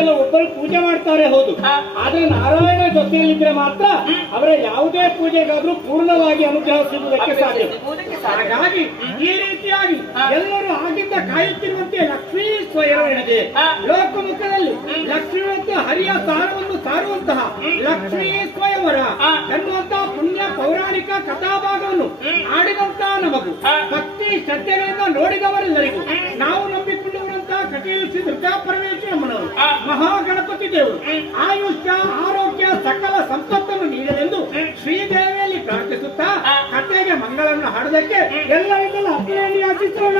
ಎಲ್ಲ ಒಬ್ಬರು ಪೂಜೆ ಮಾಡ್ತಾರೆ, ಹೌದು. ಆದ್ರೆ ನಾರಾಯಣ ಜೊತೆಯಲ್ಲಿದ್ರೆ ಮಾತ್ರ ಅವರ ಯಾವುದೇ ಪೂಜೆಗಾದ್ರೂ ಪೂರ್ಣವಾಗಿ ಅನುಗ್ರಹ ಸಿಗುವುದಕ್ಕೆ ಸಾಧ್ಯ. ಹಾಗಾಗಿ ಈ ರೀತಿಯಾಗಿ ಎಲ್ಲರೂ ಆಗಿಂದ ಕಾಯುತ್ತಿರುವಂತೆ ಲಕ್ಷ್ಮೀ ಸ್ವಯಂವರನಿದೆ. ಲೋಕಮುಖದಲ್ಲಿ ಲಕ್ಷ್ಮೀ ಮತ್ತು ಹರಿಯ ಸಾರವನ್ನು ಸಾರುವಂತಹ ಲಕ್ಷ್ಮೀ ಸ್ವಯಂವರ ಎನ್ನುವಂತಹ ಪುಣ್ಯ ಪೌರಾಣಿಕ ಕಥಾಭಾಗವನ್ನು ಆಡಿದಂತಹ ನಮಗೂ ಭಕ್ತಿ ಶ್ರದ್ಧೆಗಳಿಂದ ನೋಡಿದವರೆಲ್ಲರಿಗೂ ನಾವು ನಂಬಿಕೊಳ್ಳುವಂತಹ ಕಟೀಲು ಶ್ರೀ ದುರ್ಗಾ ಪರಮೇಶ್ವರಮ್ಮನವರು ಮಹಾಗಣಪತಿ ದೇವರು ಆಯುಷ್ಯ ಆರೋಗ್ಯ ಸಕಲ ಸಂಪತ್ತನ್ನು ನೀಡಲೆಂದು ಶ್ರೀದೇವಿಯಲ್ಲಿ ಪ್ರಾರ್ಥಿಸುತ್ತಾ ಕಥೆಗೆ ಮಂಗಳವನ್ನು ಹಾಡುವುದಕ್ಕೆ ಎಲ್ಲರಿಗೆಲ್ಲ ಅಪ್ಪಣೆಯಲ್ಲಿ ಆಶಿಸೋಣ.